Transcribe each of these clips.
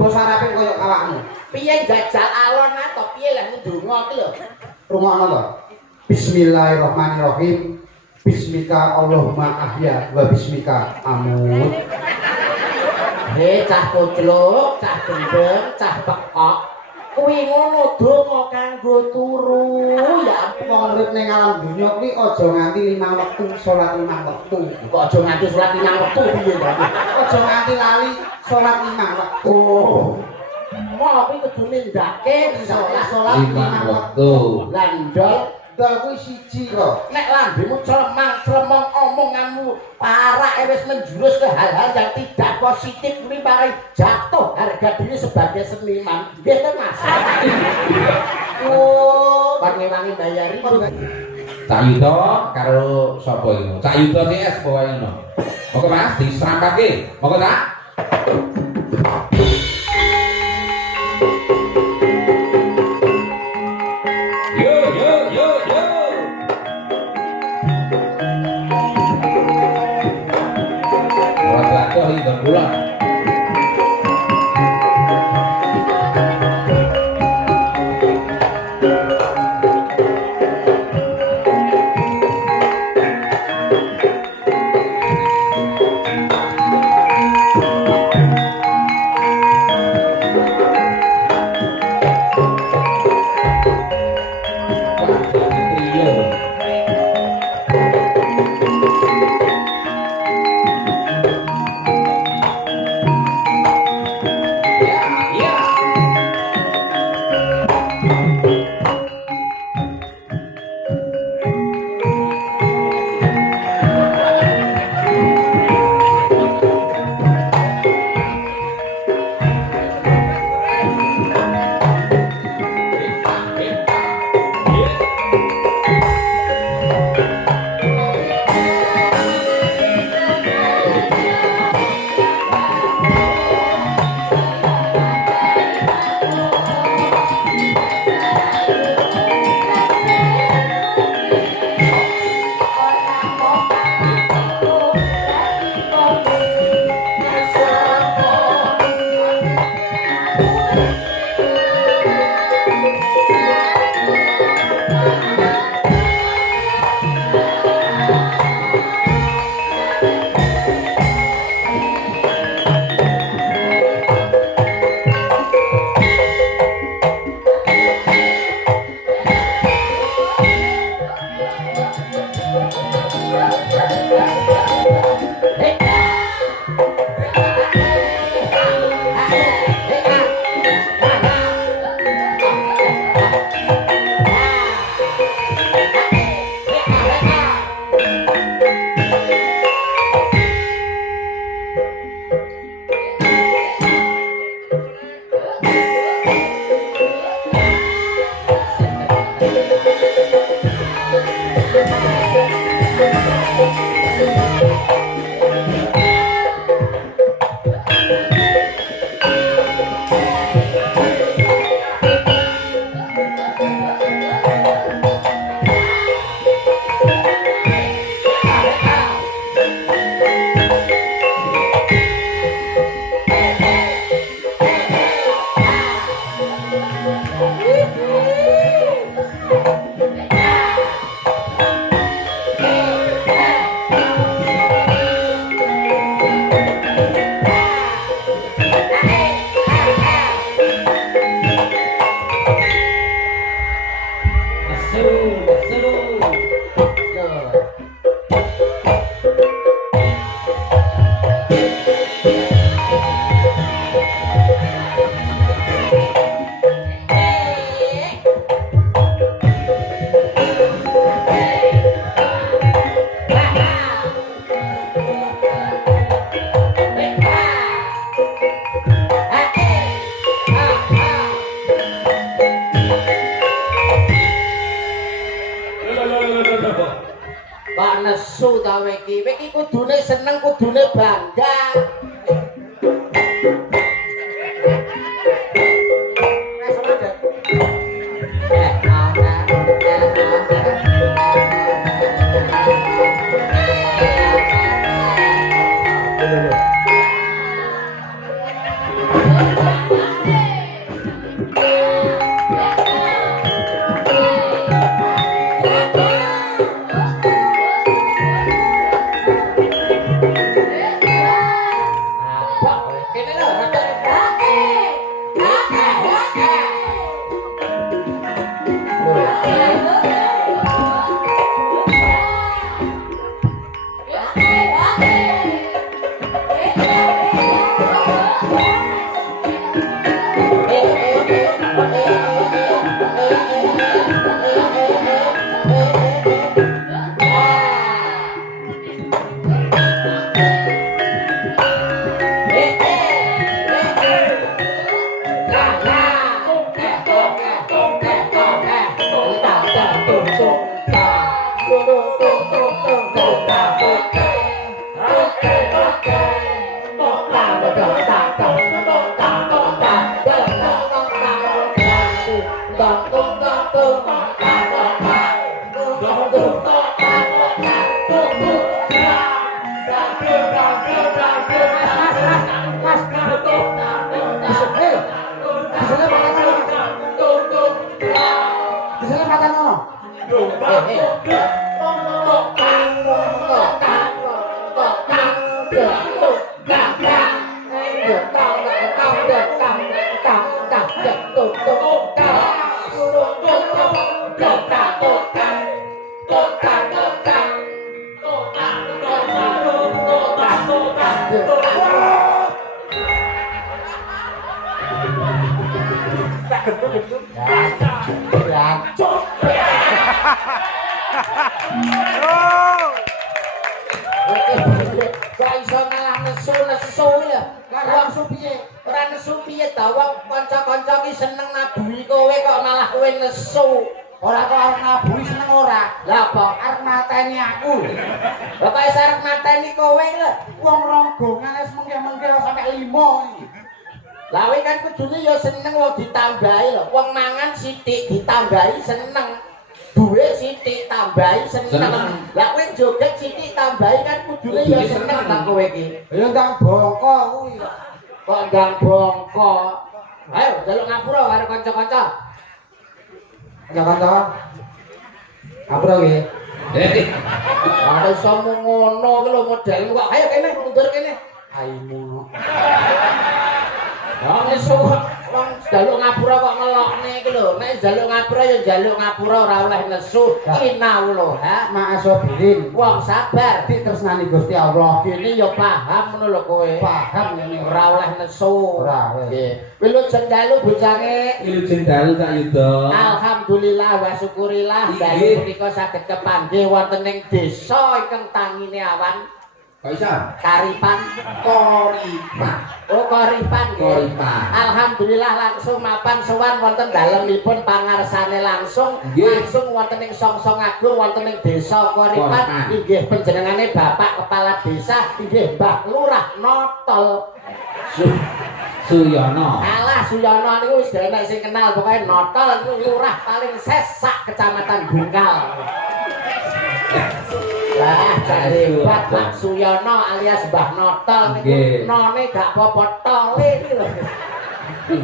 Bos sarape koyo awakmu. Piye jajal alon atau piye lek ndonga iki lho. Rungokno to. Bismillahirrahmanirrahim. Bismika Allahumma ahya wa bismika amut. He cah koclok, cah gendeng, cah pekok. Kuwi ngono donga kanggo turu ya. Wong urip ning alam dunya kuwi aja nganti 5 wektu salat 5 wektu. Kok aja nganti salat 5 wektu piye to? Aja nganti lali salat 5 wektu. Mau kuwi kudune ndake salat 5 wektu. Lah ndol Dal kuwi siji kok. nek lambemu clemang-clemong omonganmu parah wis menjurus ke hal-hal yang tidak positif kuwi paling jatuh harga diri sebagai seniman. Nggih to Mas. Oh, Wangi-wangi bayari. Cak Yuda karo sapa iki? Cak Yuda CS bawa ngono. Monggo Mas diserampake. Monggo tak. Yo yo yo yo. Ora tak iki bulan. Pak nesu ta weki kudune seneng kudune bangga. Kok iso malah nesu ya. Wong supiye? Ora nesu piye ta wong kanca-kanca ki seneng nabuhi kowe kok malah kowe nesu. Ora kok arep nabuhi seneng ora. Lah apa arep mateni aku? Lah kok iso arep mateni kowe lho. Wong ronggongan wis mengke-mengke sampe 5 iki. Lah kowe kan kudune ya seneng wong ditambahi lho. Wong mangan sithik ditambahi seneng. Duwe sithik tambahi seneng. Lah kowe joget sithik tambahi kan kudune ya seneng ta kowe iki. Ya ndang bongko kuwi. Kok ndang bongko. Ayo njaluk ngapura karo kanca-kanca. Kanca-kanca. Ngapura kuwi. Ada iso ngono ki lho modelmu kok. Ayo kene mundur kene. Aimu. Ya nesu wong njaluk ngapura kok ngelokne iki lho. Nek njaluk ngapura ya njaluk ngapura ora oleh nesu. Inau lho, ha. Ma'asobirin. Wong sabar ditresnani Gusti Allah. Kene ya paham ngono lho kowe. Paham ngene ora oleh nesu. Ora. Nggih. Wilujeng dalu bojange. Wilujeng dalu tak yuda. Alhamdulillah wa syukurillah dalu punika saged kepanggih wonten ing desa ingkang tangine awan. Kok iso? Karipan. Oh Koripan nggih. Alhamdulillah langsung mapan sowan wonten dalemipun pangarsane langsung wonten ing Songsong Agung wonten ing Desa Koripan inggih panjenengane Bapak Kepala Desa inggih Mbah Lurah Notol Suyono. Alah Suyono niku wis enek sing kenal pokoke Notol niku lurah paling sesak Kecamatan Bungkal. Lah jare Pak Suyono alias Mbah Notol niku none gak apa-apa tole iki lho.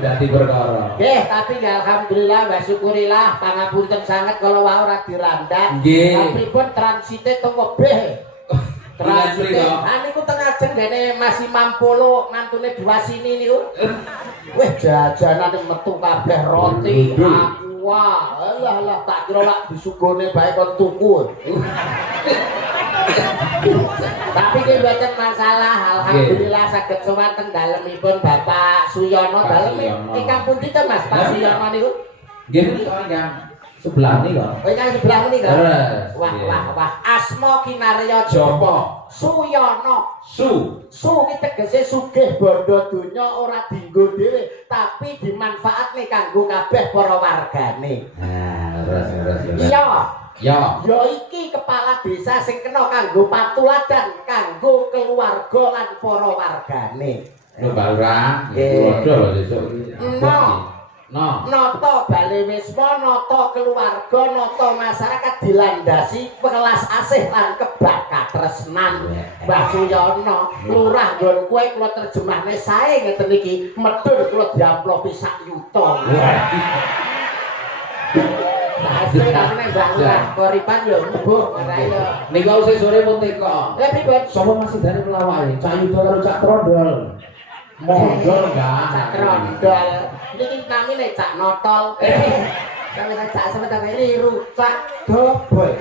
Dadi perkara. Nggih, tapi alhamdulillah wa syukurillah pangapunten sanget kalau wae ora dirandan. Tapi pun transite teng webeh. Transite. Ah niku teng ajeng dene Mas Imam Polo mantune dua sini niku. Weh jajanan metu kabeh roti, aqua. Alah tak kira lak disugone bae kon tuku. Tapi ki mboten masalah, alhamdulillah saged sowan teng dalemipun Bapak Suyono dalem ingkang pundi to Mas Pak Suyono niku? Nggih ingkang sebelah niku. Oh ingkang sebelah menika. Wah. Asma kinarya Japa. Suyono. Su ki tegese sugih bondo donya ora dienggo dhewe, tapi dimanfaatne kanggo kabeh para wargane. Nah, terus. Iya. Ya iki kepala desa sing kena kanggo patuladan kanggo keluarga lan para wargane. Lho Mbak Lurah, keluarga lho sesuk iki. Nata bale wisma, nata keluarga, nata masyarakat dilandasi welas asih lan kebak katresnan. Mbah Suyono, lurah nggon kowe kula terjemahne sae ngeten iki, medhur kula diamplopi sak yuta. Asli kene Mbah Lurah Koripan yo mbuh ora yo. Nika usih sore pun teko. Lah pripun? Sapa masih dari pelawai? Cak Yuda karo Cak Trondol. Mondol enggak? Cak Trondol. Niki namine Cak Notol. Kami Cak sampeyan liru, Cak Dobol.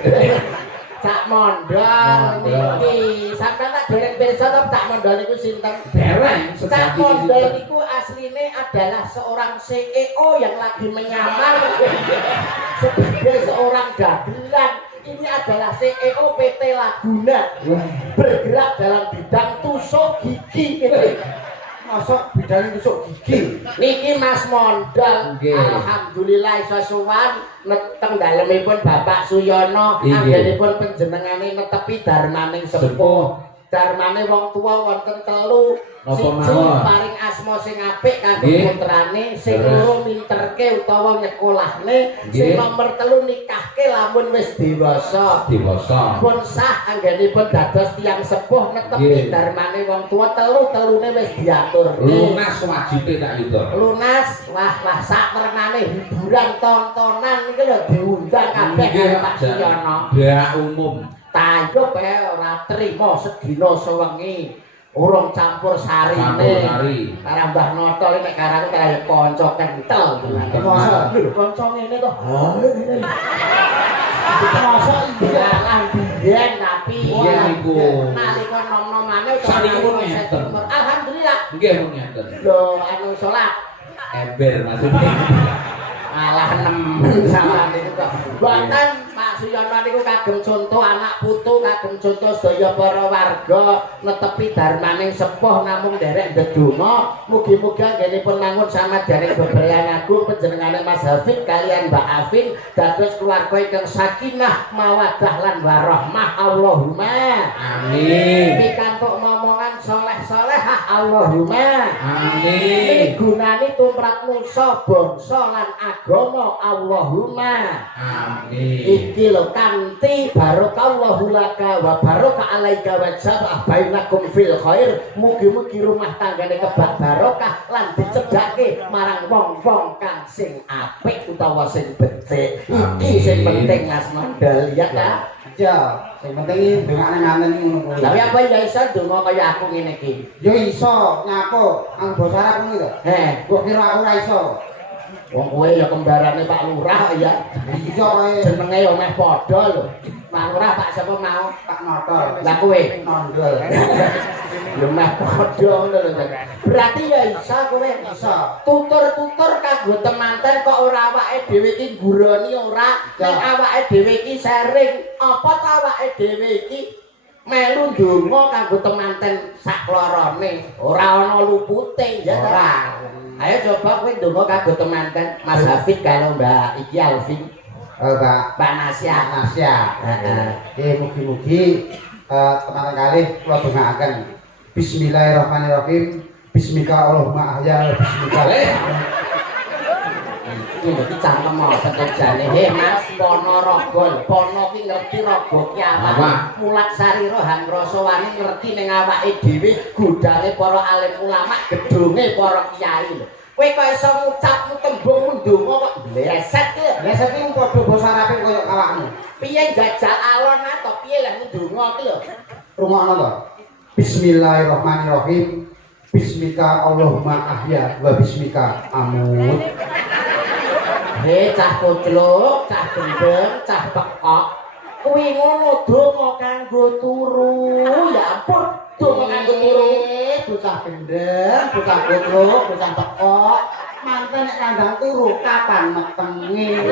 Cak Mondol niki. Sampeyan tak dereng pirsa to Cak Mondol niku sinten? Dereng. Cak Mondol niku asline adalah seorang CEO yang lagi menyamar sebagai seorang dagelan. Ini adalah CEO PT Laguna bergerak dalam bidang tusuk gigi. Masuk bidang tusuk gigi. Niki Mas Mondol, alhamdulillah iso sowan neteng dalemipun Bapak Suyono, anggenipun panjenengane netepi darmaning sepuh. darmane wong tuwa wonten telu. Napa Siji mawon? paring asma sing apik kanggo Nggih. putrane, sing Terus. loro minterke utawa nyekolahne, sing Nggih. nomor telu nikahke lamun wis dewasa. Dewasa. Pun sah anggenipun dados tiyang sepuh netepi Nggih. darmane wong tuwa telu-telune wis diatur. Lunas wajibe tak yuda. Lunas, wah sak merenane hiburan tontonan iki lho diundang kabeh Nggih, karo Pak Suyono. Bea umum. Tayub ora trima sedina sewengi. Urung campur sarine. Campur sari. Karo Mbah Noto iki nek karo kaya kanca kentel. Masa? Lho kanca ngene to. Ha ngene. Masa iya lah biyen tapi Biyen niku. nalika nom-nomane Saniki pun ngeten. Alhamdulillah. Nggih mun ngeten. Lho anu salat Ember maksudnya. malah nemen sama niku kok. Mboten Pak Suyono niku kagem contoh anak putu, kagem contoh sedaya para warga netepi darmaning sepuh namung nderek ndedonga. Mugi-mugi anggenipun mangun samadyaning bebrayan agung panjenengane Mas Hafid kalian Mbak Afin dados keluarga ingkang sakinah mawaddah lan warahmah Allahumma Amin. pikantuk momongan soleh-solehah Allahumma Amin. gunane tumrap nusa bangsa lan agama Allahumma Amin. iki lho kanthi barokallahu laka wa baraka alaika wa jabah bainakum fil khair mugi-mugi rumah tanggane kebak barokah lan dicedhake marang wong-wong kang sing apik utawa sing becik iki sing penting Mas Mandal ya ta Ya, sing penting iki ndongakne nganten ngono kuwi. tapi apa ya iso ndonga kaya aku ngene iki Ya iso nyapo ang basa Arab kuwi to. Kok kira aku ora iso. wong kowe ya kembarane Pak Lurah ya Iya kowe jenenge yo meh padha lho Pak Lurah Pak sapa mau tak notol. lah kowe Nondol. yo meh padha ngono lho berarti ya iso kowe Iso. tutur-tutur kanggo temanten kok ora awake dhewe iki ngguroni ora nek awake dhewe iki sharing apa ta awake dhewe iki melu ndonga kanggo temanten saklorone ora ana lupute ya ora ayo coba kowe ndonga kanggo temanten Mas Hafid karo Mbak iki Alvin Mbak Mbak Nasya Nasya. heeh Mugi-mugi teman kalih kula dongaaken. Bismillahirrahmanirrahim. Bismika Allahumma ahya bismika. iki lho iki cangkem apa kerjane he Mas Ponorogo Pono ki ngerti raga ki apa mulat sarira han rasa wani ngerti ning awake dhewe godhange para alim ulama gedhonge para kiai lho kowe kok iso ngucapmu tembung ndonga kok bleset ki Lah saiki padha basa Arabe koyo awakmu. piye jajal alon to piye lek ndonga ki lho Rungokno to. Bismillahirrahmanirrahim. Bismika Allahumma ahya wa bismika amut. he cah kucluk cah gendeng cah pekok kuwi ngono donga kanggo turu ya ampun donga kanggo turu Bocah gendeng, bocah kutluk, bocah tekok. Manten nek kandang turu kapan metenge.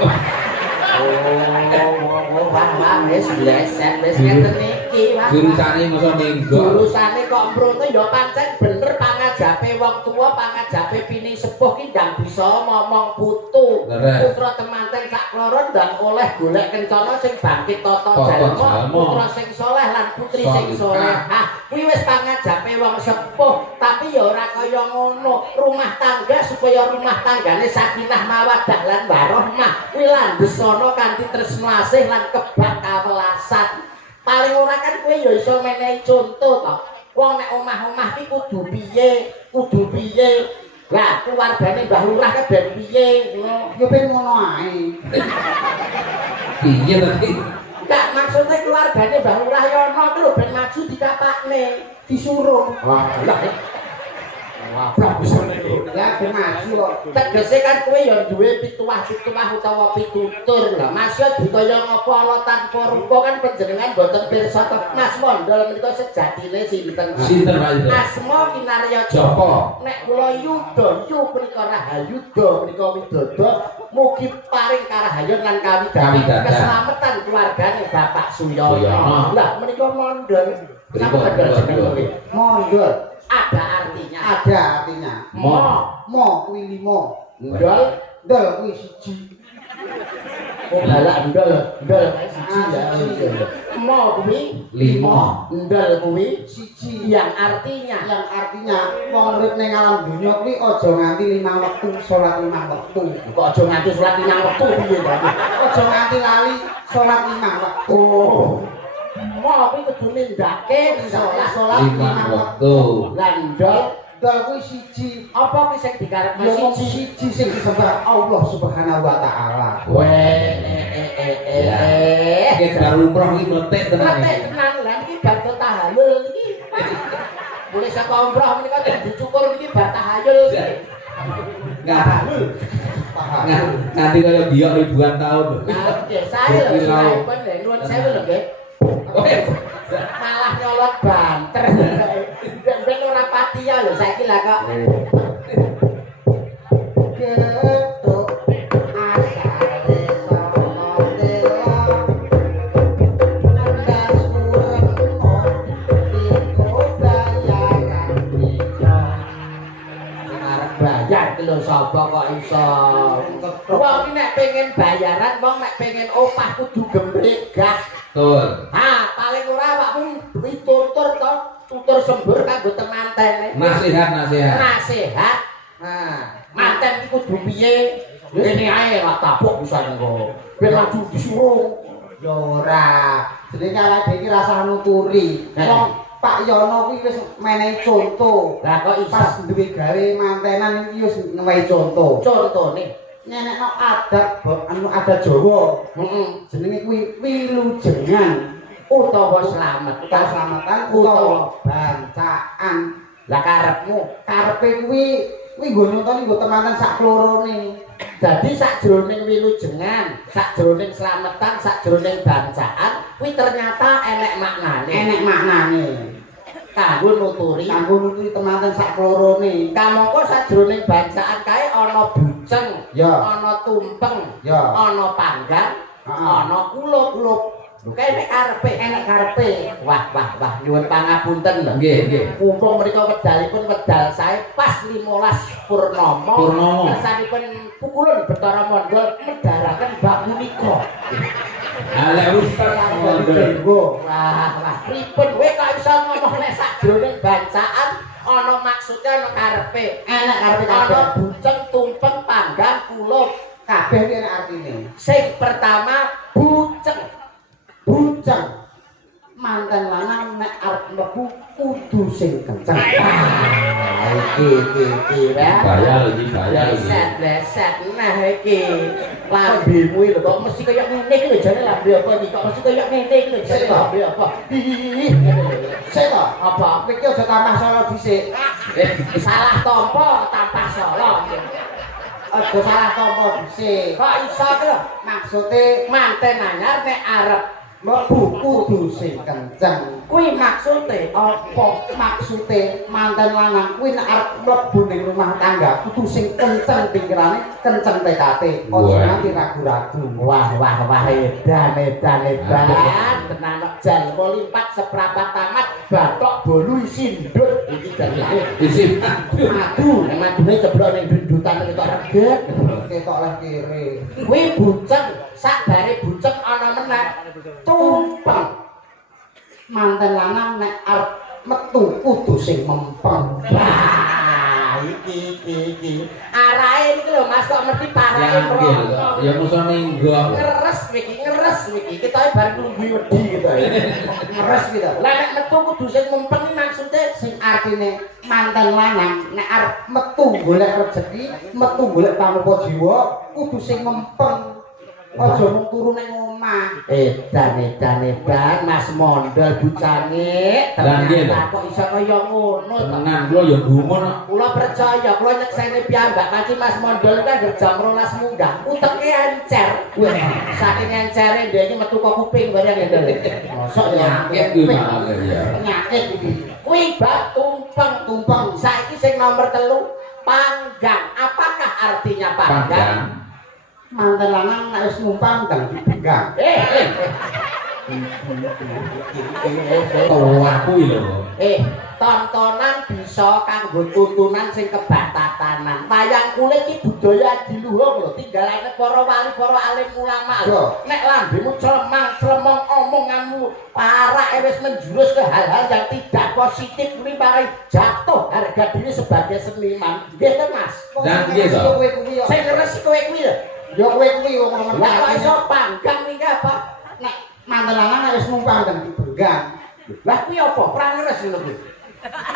wah wis bleset wis ngeten iki wah Jurusane masa minggu. jurusane kok mrono ya pancen bener pangajape wong tuwa pangajape pining sepuh ki ndang bisa ngomong putu Leres. putra temanten sak kloron ndang oleh golek kencana sing bangkit tata Tata jalma jalma. putra sing saleh lan putri sing salehah kuwi wis pangajape wong sepuh tapi ya ora kaya ngono rumah tangga supaya rumah tanggane sakinah mawaddah lan warahmah kuwi landhes ana kanthi tresna asih lan kebak kawelasan paling ora kan kowe ya iso menehi conto to wong nek omah-omah ki kudu piye lah keluargane Mbah Lurah ka ben piye ngono Yo ben ngono ae. Piye tadi? enggak maksudnya keluargane Mbah Lurah ya ono lho ben maju dikapakne Disuruh. wah lah wah bagus niku Lah ben maju kok. tegese kan kowe ya duwe pituwah-pituwah utawa pitutur lho Mas ya dikaya ngapa ala tanpa rupa kan panjenengan boten pirsa to Mas Mondol menika sejatine sinten Sinten Pak Yuda? Asma kinarya Joko. nek kula Yuda yu menika Rahayuda menika Widodo mugi paring karahayon lan kawidanan keselamatan keluargane Bapak Suyono Suyono. lah menika Mondol Pripun? sampeyan jeneng kuwi Mondol. ada artinya Ada artinya. mo Mo kuwi 5. ndol Ndol kuwi 1. Oh balak ndol siji ya. Mo kuwi 5. ndol kuwi siji yang artinya wong urip ning alam dunya kuwi aja nganti 5 wektu salat 5 wektu. kok aja nganti salat 5 wektu piye to? Aja nganti lali salat 5 wektu. Oh. Mo kuwi kudu nindake salat 5 waktu. lan ndol Dal kuwi siji. apa kuwi sing dikarepno Ya mung siji? siji sing disembah Allah Subhanahu wa taala. Oke, baru umroh iki meletik tenan Mate iki. tenan lan iki bar tahayul iki. Boleh saka umroh menika dicukur iki bar tahayul iki. Nganti kaya biok ribuan tahun. Nah, oke, saya lho saipun lho nuwun sewu lho nggih. Malah nyolot banter. Ben ora pati ya lho saiki lah kok. Ketuk asale saka dela. Anda surengno iku bayaran iki. Arep bayar ki lho sapa kok iso. Wong iki nek pengen bayaran, wong nek pengen opah kudu gembregah. Betul. Ha, paling ora awakmu ditutur to, tutur sembur kanggo temantene. Nasihat. Nasihat. Nah, manten iki kudu piye? Ngene ae lak tapuk bisa engko. Ben laju disuruh. Ya ora. Jenenge awake dhewe iki rasa nuturi. Wong Pak Yono kuwi wis menehi conto. Lah kok iso Pas duwe gawe mantenan iki wis newehi conto. contone? Nyenekno adat adat Jawa. Heeh. Jenenge kuwi wilujengan Utawa slamet. utawa selamatan utawa bancaan. Lah karepmu Karepe kuwi nggo nonton nggo temenan sak klorone. dadi sakjroning wilujengan, sakjroning slametan, sakjroning bancaan, kuwi ternyata enek maknane. Enek maknane. Kanggo nuturi Kanggo nuturi temenan sak klorone. kamangka sajroning bancaan kae ana buceng, Ya. ana tumpeng, Ya. ana panggang, Heeh. ana kulup. Lho kae nek karepe, Enek karepe. wah nyuwun pangapunten lho. Nggih. Mumpung menika wedalipun wedal sae pas 15 purnama. Purnama. Kersanipun pukulun Bathara Mandha medharaken bab punika. Ala ustaz mondel. Wah, pripun kowe kok iso ngomong nek sajroning bancaan ana maksude ana karepe. Enek karepe Ana kabeh. buceng, tumpeng, panggang, kulup. Kabeh iki enek artine. Sing pertama buceng. Buceng. Manten lanang nek arep mlebu kudu sing kenceng. Iki Bayar iki. Leset. Nah iki lambemu lho kok mesti kaya ngene iki lho jane lambe apa iki kok mesti kaya ngene iki lho jane lambe apa. Sik to, Apa iki aja tambah solo dhisik. salah tampa tampah solo. Aja salah tampa dhisik. Kok iso ki lho Maksude manten anyar nek arep mlebu kudu sing kenceng. kuwi maksude apa? Maksude manten lanang kuwi nek arep mlebu ning rumah tangga kudu sing kenceng pikirane, kenceng tekate. Aja Wah. nganti ragu-ragu. Wah edan tenan kok jan limpat seprapat tamat batok bolu sindut iki jan Isi. madu nek madune ceblok ning dundutan ketok reget Ketok leh kiri. kuwi buceng sak bare buceng ana meneh tumpeng Manten lanang nek arep metu kudu sing mempeng. wah iki arahe iki lho Mas kok mesti parahe Ya nggih. mrono Ya musa ninggok. ngeres wiki kita bareng nunggu wedi gitu Ngeres gitu. lah nek metu kudu sing mempeng maksude Sing artine manten lanang nek arep metu golek rezeki, metu golek panupa jiwa, kudu sing mempeng. Aja mung turu ning omah. edan Mas Mondol bucane Lah, nggih, ternyata kok iso kaya ngono to Tenan kula ya gumun. kula percaya kula nyekseni piyambak kanthi Mas Mondol kan jam 12 munggah uteke encer wah saking encere ndek iki metu kok kuping bareng ndel mosok ya Penyakit kuwi malah ya. Penyakit iki. kuwi bab tumpeng saiki sing nomor 3 panggang apakah artinya panggang Panggang. Manten lanang nek wis numpang ndang dibenggang. Tua kuwi lho. Tontonan bisa kanggo tuntunan sing kebatatanan. Wayang kulit iki budaya adiluhung lho, tinggalane para wali, para alim ulama. Nek lambemu clemang-clemong omonganmu parake wis menjurus ke hal-hal yang tidak positif kuwi paring jatuh harga diri sebagai seniman. Nggih to, Mas? Dan piye to? Sing ngeres kowe kuwi lho. Ya kowe kuwi ngomong Lah kok iso panggang iki apa? nek mantelangan wis numpang dan dibenggang. Lah kuwi apa? Perang ngeres ngono kuwi.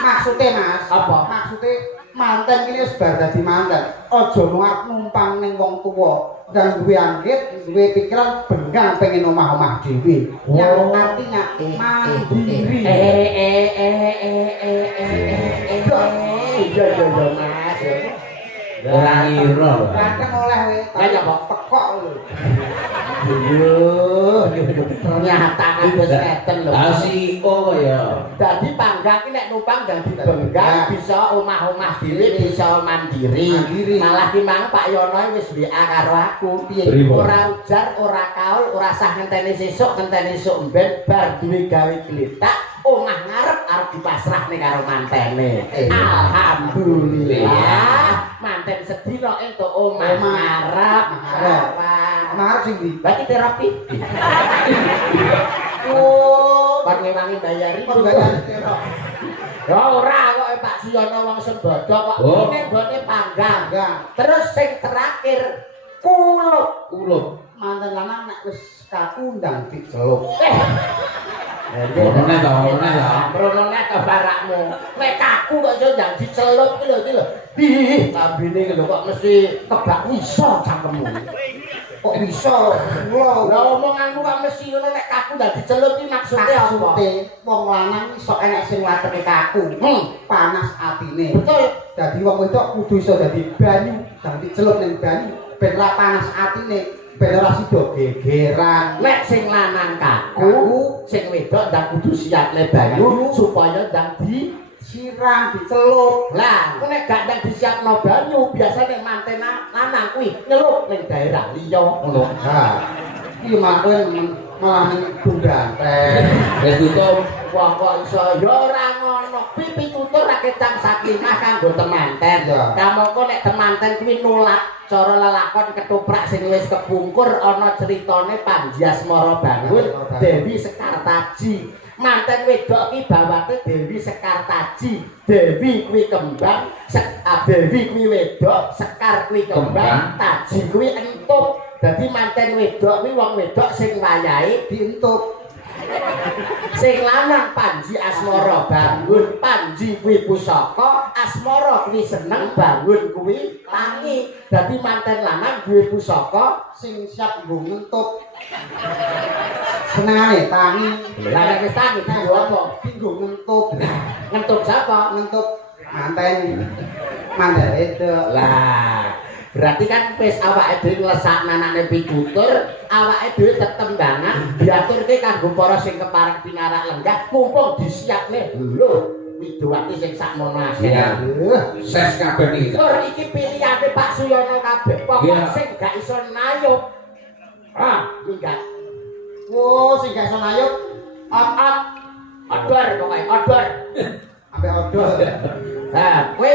Maksudnya Mas, Apa? Maksudnya manten ini wis bar dadi manten. Aja arep numpang ning wong tuwa dan duwe anggit, duwe pikiran benggang pengen omah-omah dhewe. Yang artinya mandiri. Iya Mas. Ora ngira lho. Kadang oleh kowe. Lah ya kok tekok lho. Ternyata wis ngeten lho. Lah si kok ya. Dadi panggang ki nek numpang dadi benggang bisa omah-omah dhewe, bisa mandiri. Malah ki mang Pak Yono wis WA karo aku piye. Ora ujar, ora kaul, ora sah ngenteni sesuk, ngenteni esuk mben bar duwe gawe gletak, omah ngarep arep dipasrahne karo mantene. Alhamdulillah. Manten sedina entuk omah ngarep. Ngarep sing ndi? Berarti terapi. Oh, Wangi-wangi bayari. Ya ora kok Pak Suyono wong Sembodo kok ngene nggone panggang. Terus sing terakhir kulup. Manten lanang nek wis kakundang diceluk. Ngono nek to, ngono nek to. Mrono nek to barakmu. Nek kaku kok iso ndang dicelup iki lho. Ih, lambene iki lho kok mesti kebak iso cangkemmu. Kok iso? Lah omonganmu kok mesti ngono nek kaku ndang dicelup iki maksude apa? Maksude wong lanang iso enek sing latene kaku. Panas atine. Betul. Dadi wong wedok kudu iso dadi banyu, dadi celup ning banyu ben ra panas atine, ben ora sida gegeran. Nek sing lanang kaku, sing wedok ndang kudu siap le banyu supaya ndang siram dicelup. Lah, nek gak ndang disiapno banyu, biasane manten lanang kuwi nyelup ning daerah liya ngono. Ha. Iki malah malah ning Bundanten. Wis tutup. Wong kok iso ya ora ngono. Pipi tutur ra ketang saklimah kanggo temanten. Kamangka nek temanten kuwi nolak cara lelakon ketoprak sing wis kepungkur ana critane Panji Asmara Bangun, Dewi Sekartaji. Manten wedok ki bawate Dewi Sekartaji. Dewi kuwi kembang, Dewi kuwi wedok, Sekar kuwi kembang, Taji kuwi entuk. Dadi manten wedok kuwi wong wedok sing wayahe dientuk. Sing lanang Panji Asmara Bangun, Panji kuwi pusaka, Asmara kuwi seneng, Bangun kuwi tangi. Dadi manten lanang duwe pusaka Sing siap nggo ngentuk. Senengane tangi. Lah nek wis tangi dienggo apa? Nggo ngentuk. Ngentuk sapa? Ngentuk manten. Manten itu. Lah, berarti kan wis awake dhewe nglesakne anake pitutur, awake dhewe tetembangan diaturke kanggo para sing kepareng pinarak lenggah, mumpung disiapne lho Widowati sing sakmono asih. Iya. Ses kabeh iki. Tur iki pilihane Pak Suyono kabeh. Pokok sing gak iso nayup. Minggat. Oh, sing gak iso nayup. Odor pokoke, odor. Ambek odol. Nah, kowe